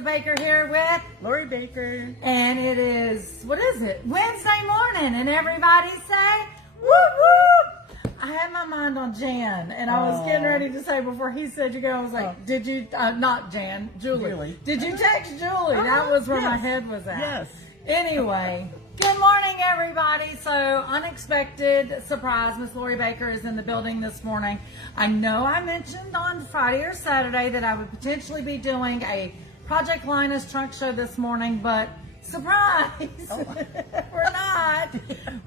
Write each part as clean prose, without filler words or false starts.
Lisa Baker here with Lori Baker. And it is, what is it? Wednesday morning, and everybody say, whoop whoop. I had my mind on Jan, and I was getting ready to say before he said you go, I was like, did you, not Jan, Julie. Did you text Julie? That was where my head was at. Yes. Anyway, good morning, everybody. So, unexpected surprise. Miss Lori Baker is in the building this morning. I know I mentioned on Friday or Saturday that I would potentially be doing a Project Linus trunk show this morning, but surprise, we're not.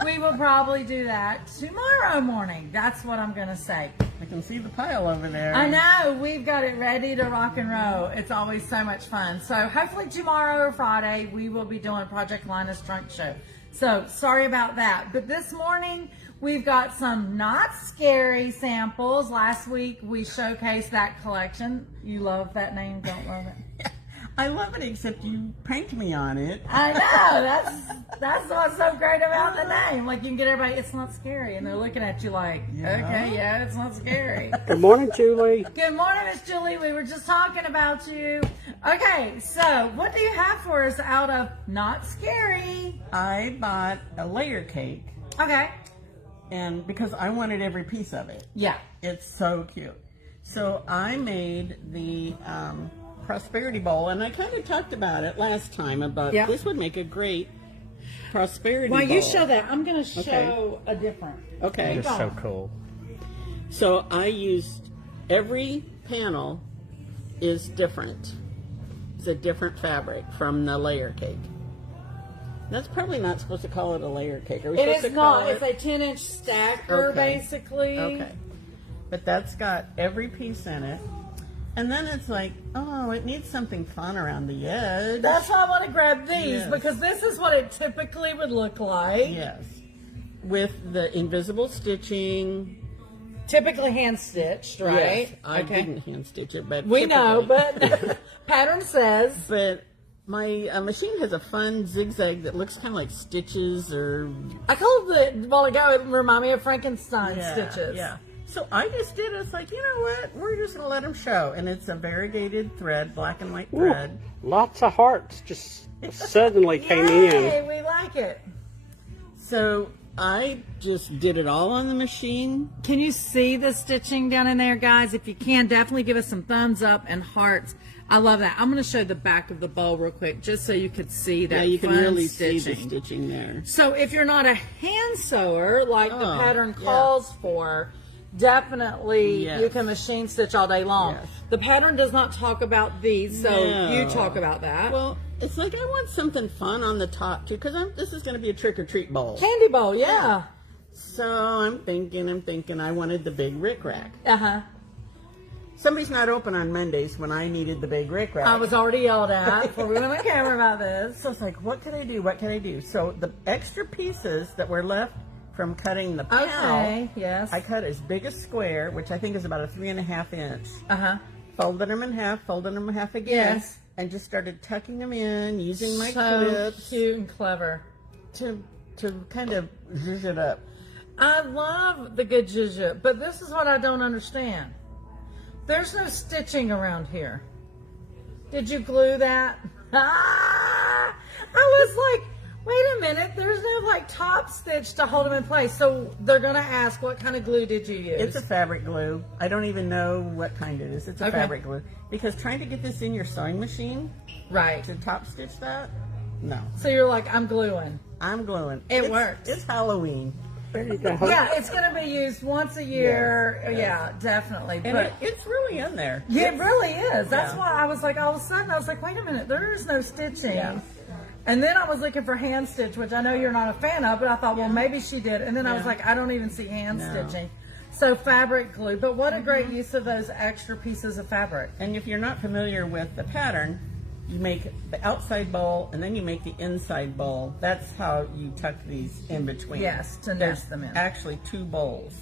We will probably do that tomorrow morning. That's what I'm going to say. I can see the pile over there. I know. We've got it ready to rock and roll. It's always so much fun. So hopefully tomorrow or Friday, we will be doing Project Linus trunk show. So sorry about that. But this morning, we've got some not scary samples. Last week, we showcased that collection. You love that name, don't love it? I love it, except you pranked me on it. I know. That's what's so great about the name. Like, you can get everybody, it's not scary. And they're looking at you like, okay, yeah, it's not scary. Good morning, Julie. Good morning, Miss Julie. We were just talking about you. Okay, so what do you have for us out of not scary? I bought a layer cake. Okay. And because I wanted every piece of it. Yeah. It's so cute. So I made the prosperity bowl, and I kind of talked about it last time about this would make a great prosperity bowl. Well, you show that. I'm going to show a different. Okay. You're so cool. So I used, every panel is different. It's a different fabric from the layer cake. That's probably not supposed to call it a layer cake. Are we supposed to call it? It's a 10-inch stacker, basically. Okay. But that's got every piece in it. And then it's like, oh, it needs something fun around the edge. That's why I want to grab these, because this is what it typically would look like. Yes. With the invisible stitching. Typically hand stitched, right? Yes, I didn't hand stitch it, but we know, but pattern says. But my machine has a fun zigzag that looks kind of like stitches, or I called it a while ago. It reminded me of Frankenstein stitches. Yeah. So I just did it. It's like, you know what? We're just going to let them show. And it's a variegated thread, black and white thread. Ooh, lots of hearts just suddenly came in. We like it. So I just did it all on the machine. Can you see the stitching down in there, guys? If you can, definitely give us some thumbs up and hearts. I love that. I'm going to show the back of the bowl real quick, just so you could see that. Yeah, you can fun really stitching. see the stitching there. So if you're not a hand sewer, like the pattern calls for, definitely you can machine stitch all day long. Yes. The pattern does not talk about these, so you talk about that. Well, it's like I want something fun on the top too, because this is going to be a trick or treat bowl. Candy bowl, yeah. So I'm thinking I wanted the big Rick Rack. Uh-huh. Somebody's not open on Mondays when I needed the big Rick Rack. I was already yelled at before we went on camera about this. So it's like, what can I do? What can I do? So the extra pieces that were left from cutting the panel, I cut as big a square, which I think is about a 3.5 inch. Uh-huh. Folded them in half, folded them in half again, and just started tucking them in, using my clips. Cute and clever. To kind of zhuzh it up. I love the good zhuzh, but this is what I don't understand. There's no stitching around here. Did you glue that? I was like, wait a minute, there's no like top stitch to hold them in place. So they're going to ask, what kind of glue did you use? It's a fabric glue. I don't even know what kind it is. It's a fabric glue. Because trying to get this in your sewing machine, to top stitch that, no. So you're like, I'm gluing. I'm gluing. It works. It's Halloween. There you go. Yeah, it's going to be used once a year. Yeah, definitely. And but it's really in there. Yeah, it really is. That's why I was like, all of a sudden, I was like, wait a minute, there is no stitching. Yeah. And then I was looking for hand stitch, which I know you're not a fan of, but I thought, well, maybe she did. And then I was like, I don't even see hand stitching. So fabric glue. But what a great use of those extra pieces of fabric. And if you're not familiar with the pattern, you make the outside bowl and then you make the inside bowl. That's how you tuck these in between. Yes, to nest them in. Actually, 2 bowls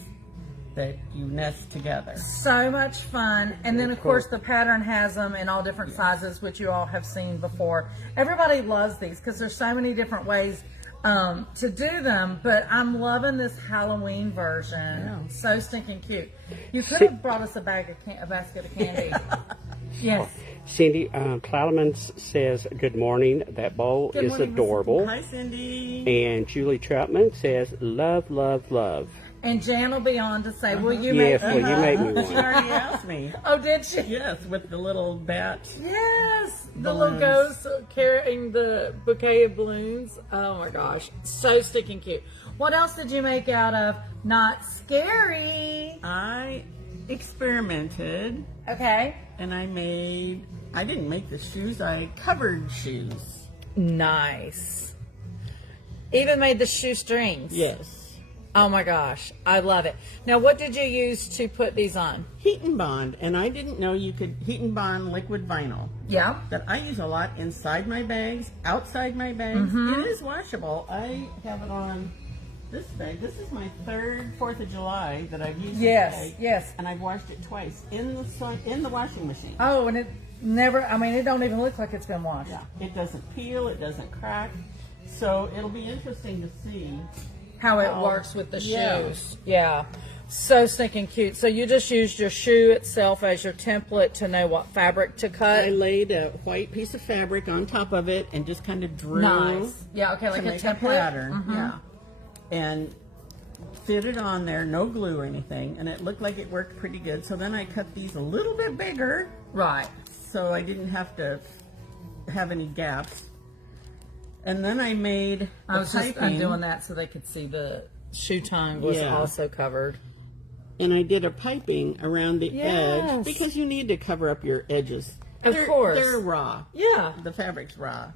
that you nest together. So much fun. And then, of course, the pattern has them in all different sizes, which you all have seen before. Everybody loves these because there's so many different ways to do them, but I'm loving this Halloween version. Yeah. So stinking cute. You could have brought us a basket of candy. Yes. Cindy Cloudman says, good morning. That bowl Good is morning, Miss adorable. Hi, Cindy. And Julie Troutman says, love, love, love. And Jan will be on to say, will you make Yes, me will you make me She one? already asked me. Oh, did she? Yes, with the little bat. Yes, the little Balloons. ghost carrying the bouquet of balloons. Oh my gosh, so stinking cute. What else did you make out of Not Scary? I experimented Okay. and I didn't make the shoes, I covered shoes. Nice. Even made the shoestrings. Yes. Oh my gosh, I love it. Now, what did you use to put these on? Heat and bond, and I didn't know you could heat and bond liquid vinyl. Yeah. That I use a lot inside my bags, outside my bags. It is washable. I have it on this bag. This is my third 4th of July that I've used Yes, this bag. yes. And I've washed it twice in the washing machine. Oh, and it never, I mean, it don't even look like it's been washed. Yeah. It doesn't peel, it doesn't crack. So it'll be interesting to see. How it works with the Yeah. shoes. Yeah. So stinking cute. So you just used your shoe itself as your template to know what fabric to cut? I laid a white piece of fabric on top of it and just kind of drew Nice. Yeah, okay, to like a make template. pattern. Yeah. And fit it on there, no glue or anything, and it looked like it worked pretty good. So then I cut these a little bit bigger Right. so I didn't have to have any gaps. And then I made I was just piping, doing that so they could see the shoe tongue was Yeah. also covered. and I did a piping around the Yes. edge because you need to cover up your edges. Of course. They're raw. Yeah. The fabric's raw.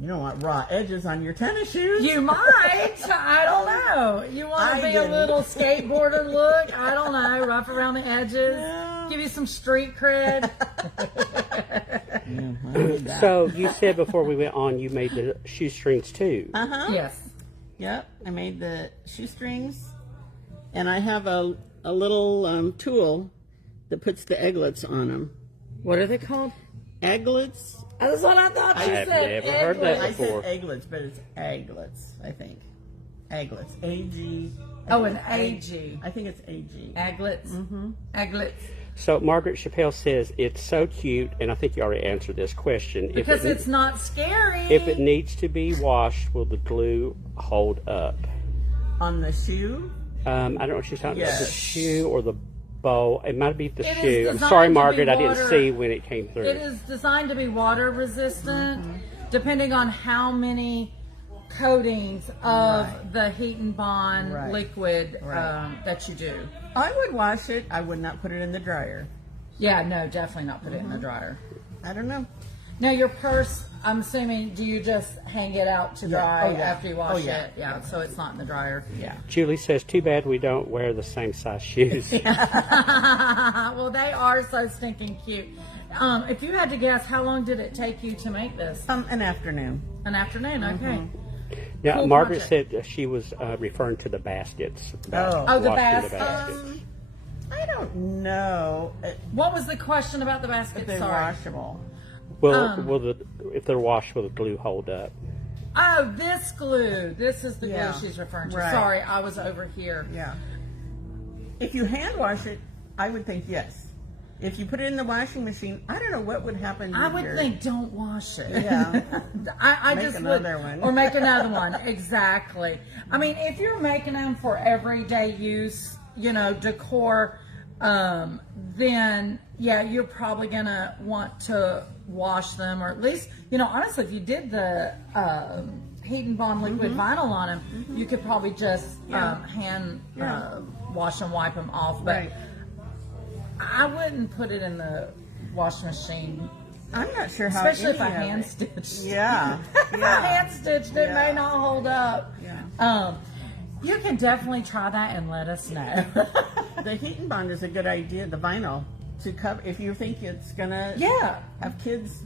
You don't want raw edges on your tennis shoes. You might. I don't know. You want I to be didn't. a little skateboarder look? I don't know. Rough around the edges. Yeah. Give you some street cred. So you said before we went on, you made the shoestrings too. Uh-huh. Yes. Yep. I made the shoestrings. And I have a little tool that puts the egglets on them. What are they called? Egglets? That's what I thought you I've said. never heard that I before. said egglets, but it's egglets, I think. Egglets. A-G. Oh, an A-G. I think it's A-G. Aglets. Mm-hmm. Aglets. So Margaret Chappelle says it's so cute, and I think you already answered this question. Because it's not scary. if it needs to be washed, will the glue hold up? On the shoe? I don't know if she's talking about the Yes. shoe or the bow. It might be the It is shoe. I'm designed sorry, to be Margaret, I water- didn't see when it came through. It is designed to be water resistant, depending on how many coatings of Right. the heat and bond Right. liquid Right. that you do. I would wash it. I would not put it in the dryer. Yeah, no, definitely not put it in the dryer. I don't know. Now your purse, I'm assuming, do you just hang it out to Yeah. dry Oh, yeah. after you wash Oh, yeah. it? Yeah, so it's not in the dryer. Yeah. Julie says, too bad we don't wear the same size shoes. Well, they are so stinking cute. If you had to guess, how long did it take you to make this? An afternoon. An afternoon, okay. Now, Cool Margaret project. said she was referring to the baskets. about Oh, the washing baskets. I don't know What was the question about the basket? if they're Sorry. washable. Will if they're washed, will the glue hold up? Oh, this glue. This is the Yeah. glue she's referring to. Right. Sorry, I was over here. Yeah. If you hand wash it, I would think yes. If you put it in the washing machine, I don't know what would happen. I with would your- think don't wash it. Yeah. I Make just another would, one. or make another one. Exactly. I mean, if you're making them for everyday use, decor, then yeah, you're probably gonna want to wash them, or at least, honestly, if you did the heat and bond liquid vinyl on them, you could probably just hand wash and wipe them off. But Right. I wouldn't put it in the washing machine. I'm not sure how. Especially if I any of hand it- stitched. Yeah. If I hand stitched, it may Yeah. not hold up. Yeah. You can definitely try that and let us know. The heat and bond is a good idea. The vinyl to cover if you think it's gonna Yeah. have kids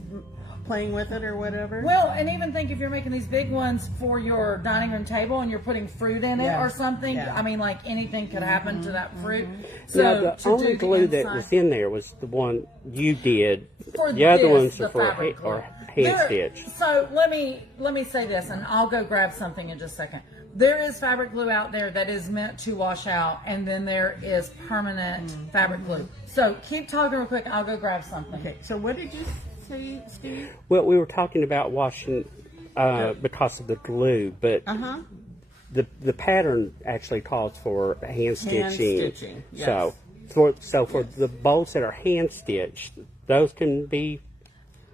playing with it or whatever. Well, and even think if you're making these big ones for your dining room table and you're putting fruit in it Yeah. or something, Yeah. I mean, like anything could happen to that fruit. So So the to only do the glue that inside- was in there was the one you did. for The other this, ones the are for fabric glue. hand There- stitch. So let me say this, and I'll go grab something in just a second. there is fabric glue out there that is meant to wash out, and then there is permanent fabric glue. So keep talking real quick. I'll go grab something. Okay, so what did you say, Steve? Well, we were talking about washing because of the glue, but the pattern actually calls for hand stitching. Hand stitching, yes. So for the bolts that are hand stitched, those can be.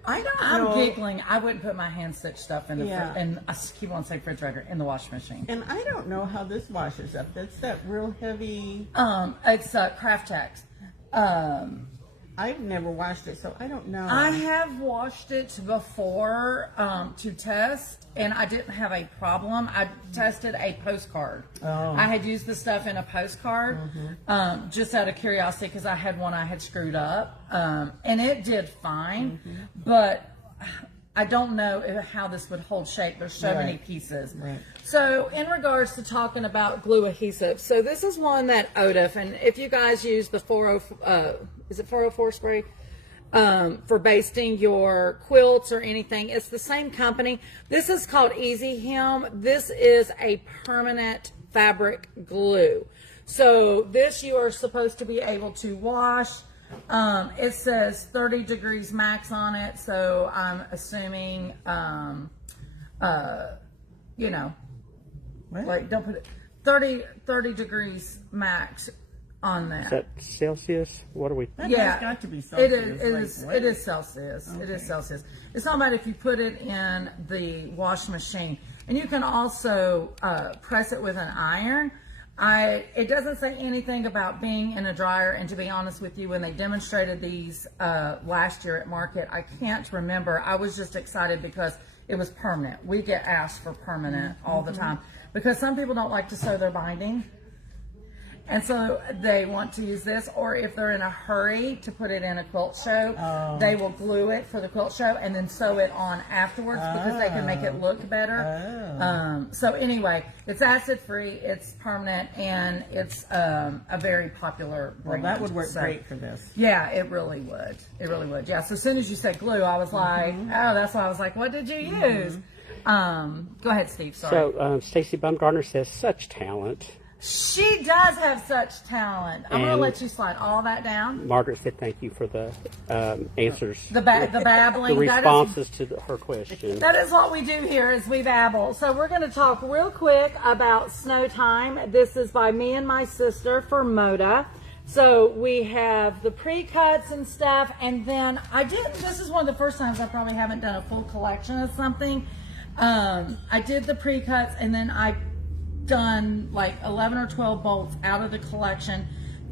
I don't I'm know. giggling. I wouldn't put my hand stitched stuff in the Yeah. and I keep on saying refrigerator, in the washing machine. And I don't know how this washes up. That's that real heavy. It's Craft Tex. I've never washed it, so I don't know. I have washed it before to test, and I didn't have a problem. I tested a postcard. Oh. I had used the stuff in a postcard just out of curiosity because I had one I had screwed up, and it did fine, but I don't know how this would hold shape. There's so many pieces. Right. So in regards to talking about glue adhesive, so this is one that Odif, and if you guys use the 404 spray for basting your quilts or anything, it's the same company. This is called Easy Hem. This is a permanent fabric glue. So this you are supposed to be able to wash. It says 30 degrees max on it, so I'm assuming, you know, What? like don't put it 30 degrees max on that. Is that Celsius? What are we? That Yeah, has got to be it Celsius. is. Like, It is Celsius. It is Celsius. It's not bad if you put it in the wash machine, and you can also press it with an iron. It doesn't say anything about being in a dryer, and to be honest with you, when they demonstrated these last year at market, I can't remember. I was just excited because it was permanent. We get asked for permanent all the time because some people don't like to sew their binding. And so they want to use this, or if they're in a hurry to put it in a quilt show, they will glue it for the quilt show and then sew it on afterwards because they can make it look better. So anyway, it's acid free, it's permanent, and it's a very popular brand. Well, that would work So, great for this. yeah, it really would. It really would. Yeah. So as soon as you said glue, I was like, oh, that's why I was like, what did you use? Go ahead, Steve. Sorry. So Stacy Bumgarner says such talent. She does have such talent. I'm going to And- let you slide all that down. Margaret said thank you for the answers, The babbling. the That is- responses to her question. That is what we do here is we babble. So we're going to talk real quick about Snow Time. This is by me and my sister for Moda. So we have the pre-cuts and stuff, and then this is one of the first times I probably haven't done a full collection of something. I did the pre-cuts, and then I done like 11 or 12 bolts out of the collection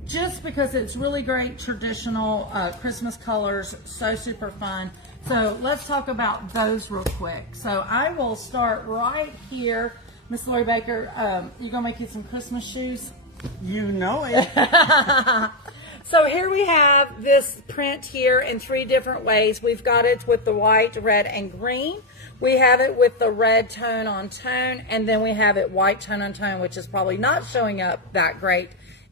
just because it's really great traditional Christmas colors, so super fun. So let's talk about those real quick. So I will start right here. Miss Lori Baker, you gonna make you some Christmas shoes? You know it. So here we have this print here in 3 different ways. We've got it with the white, red, and green. We have it with the red tone on tone, and then we have it white tone on tone, which is probably not showing up that great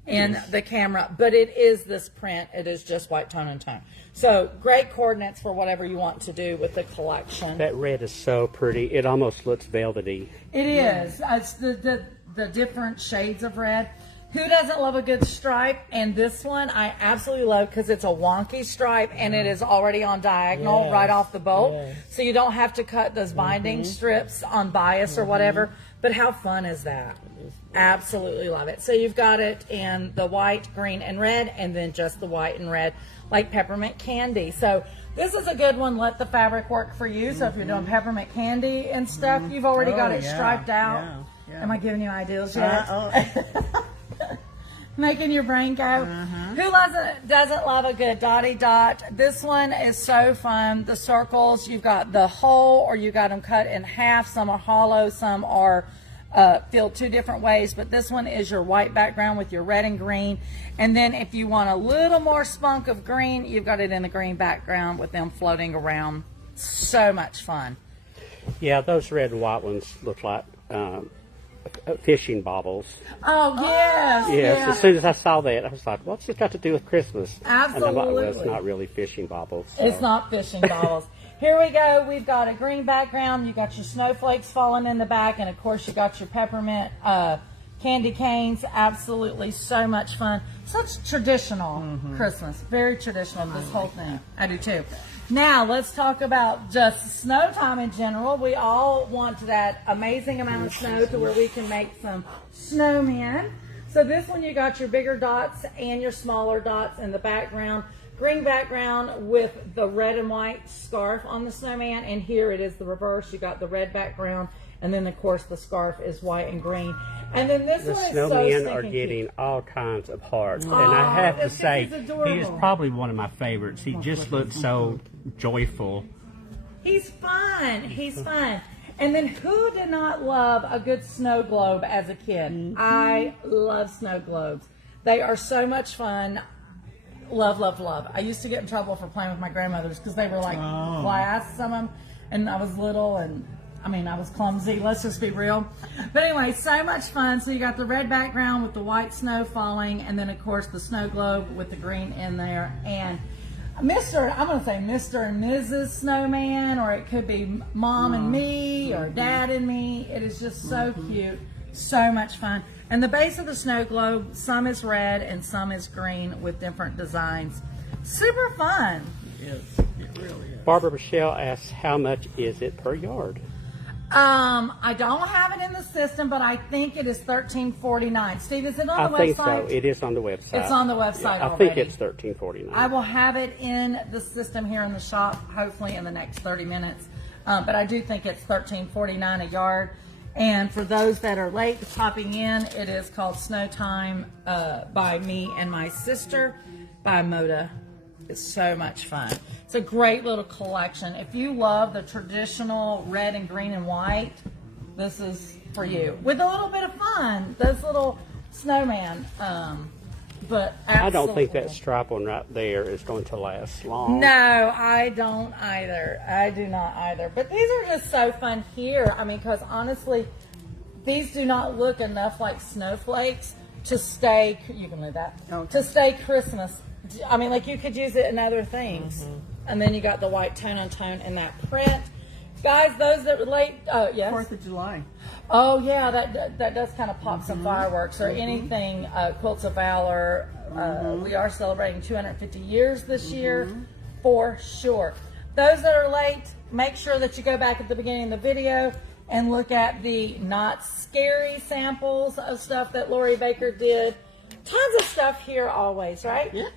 in the camera, but it is this print. It is just white tone on tone. So great coordinates for whatever you want to do with the collection. That red is so pretty. It almost looks velvety. It is. It's the different shades of red. Who doesn't love a good stripe? And this one I absolutely love because it's a wonky stripe and it is already on diagonal right off the bolt. So you don't have to cut those binding strips on bias or whatever. But how fun is that? Absolutely love it. So you've got it in the white, green, and red, and then just the white and red like peppermint candy. So this is a good one. Let the fabric work for you. So if you're doing peppermint candy and stuff, you've already got it striped out. Am I giving you ideas yet? Making your brain go. Who doesn't love a good dotty dot? This one is so fun. The circles, you've got the whole, or you got them cut in half. Some are hollow, some are filled 2 different ways, but this one is your white background with your red and green. And then if you want a little more spunk of green, you've got it in the green background with them floating around. So much fun. Yeah, those red and white ones look like fishing bobbles. Oh, yes. Yes, Yeah. as soon as I saw that, I was like, what's this got to do with Christmas? And I'm like, well, Absolutely. it's not really fishing bobbles. So. It's not fishing bobbles. here we go. We've got a green background. You got your snowflakes falling in the back, and of course you got your peppermint candy canes. Absolutely so much fun. Such traditional Christmas. Very traditional, this whole thing. I do too. Now, let's talk about just snow time in general. We all want that amazing amount of snow to where we can make some snowmen. So this one, you got your bigger dots and your smaller dots in the background. Green background with the red and white scarf on the snowman. And here it is the reverse. You got the red background. And then, of course, the scarf is white and green. And then this one is so snowmen are getting all kinds of hearts. And I have to say, he is probably one of my favorites. He just looks so joyful. He's fun. He's fun. And then who did not love a good snow globe as a kid? I love snow globes. They are so much fun. Love, love, love. I used to get in trouble for playing with my grandmothers because they were like glass, some of them. And I was little and I was clumsy. Let's just be real. But anyway, so much fun. So you got the red background with the white snow falling, and then of course the snow globe with the green in there. And I'm going to say Mr. and Mrs. Snowman, or it could be Mom and me, or Dad and me. It is just so cute. So much fun. And the base of the snow globe, some is red and some is green with different designs. Super fun. It is. It really is. Barbara Michelle asks, how much is it per yard? I don't have it in the system, but I think it is $13.49. Steve, is it on the website? I think so. It is on the website. It's on the website I already. think it's $13.49. I will have it in the system here in the shop, hopefully in the next 30 minutes. But I do think it's $13.49 a yard. And for those that are late popping in, it is called Snow Time by me and my sister by Moda. It's so much fun. It's a great little collection. If you love the traditional red and green and white, this is for you. With a little bit of fun, those little snowman. But absolutely. I don't think that stripe one right there is going to last long. No, I don't either. I do not either. But these are just so fun here. Because honestly, these do not look enough like snowflakes to stay, you can leave that, to stay Christmas. Like you could use it in other things. And then you got the white tone on tone in that print. Guys, those that relate, yes? 4th of July. Oh yeah, that does kind of pop some fireworks or anything. Quilts of Valor. We are celebrating 250 years this year, for sure. Those that are late, make sure that you go back at the beginning of the video and look at the not scary samples of stuff that Lori Baker did. Tons of stuff here always, right? Yeah.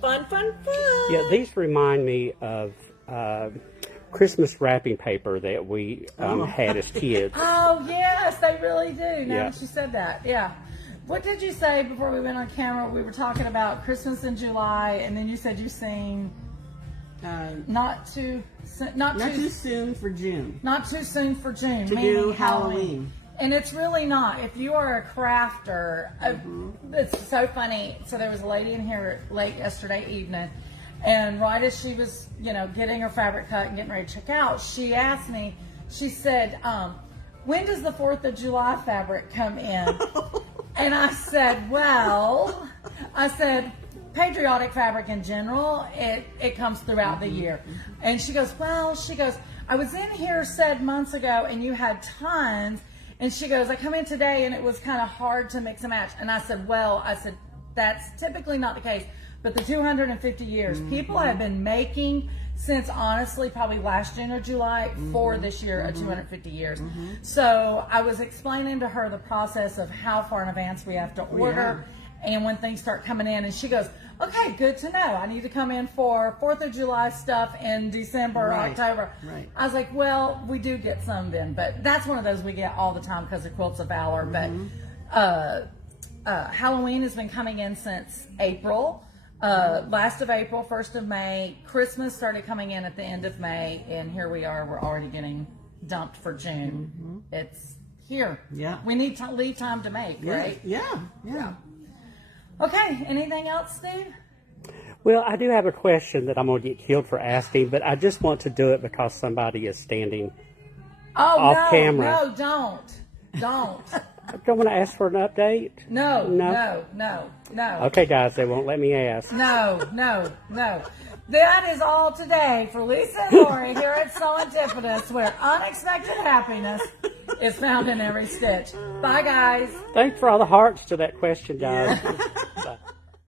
Fun, fun, fun. Yeah, these remind me of Christmas wrapping paper that we had as kids. Oh, yes, they really do. Now Yeah. that you said that, yeah. What did you say before we went on camera? We were talking about Christmas in July, and then you said you sing not too soon for June. Not too soon for June. To meaning do Halloween. And it's really not. If you are a crafter, it's so funny. So there was a lady in here late yesterday evening, and right as she was, getting her fabric cut and getting ready to check out, she asked me, she said, when does the 4th of July fabric come in? And I said, patriotic fabric in general, it comes throughout the year. And she goes, I was in here said months ago and you had tons. And she goes, I come in today and it was kind of hard to mix and match. And I said, that's typically not the case. But the 250 years, people have been making since honestly probably last June or July for this year, 250 years. So I was explaining to her the process of how far in advance we have to order and when things start coming in. And she goes, okay, good to know. I need to come in for 4th of July stuff in December or October. Right. I was like, well, we do get some then, but that's one of those we get all the time because of Quilts of Valor. But Halloween has been coming in since April. Last of April, 1st of May. Christmas started coming in at the end of May, and here we are. We're already getting dumped for June. It's here. Yeah. We need lead time to make, right? Yeah. Okay, anything else, Steve? Well, I do have a question that I'm going to get killed for asking, but I just want to do it because somebody is standing off camera. No, don't. Don't want to ask for an update? No, No? no, no, no. Okay, guys, they won't let me ask. No, no, no. That is all today for Lisa and Lori here at SewEndipitous, where unexpected happiness is found in every stitch. Bye, guys. Thanks for all the hearts to that question, guys.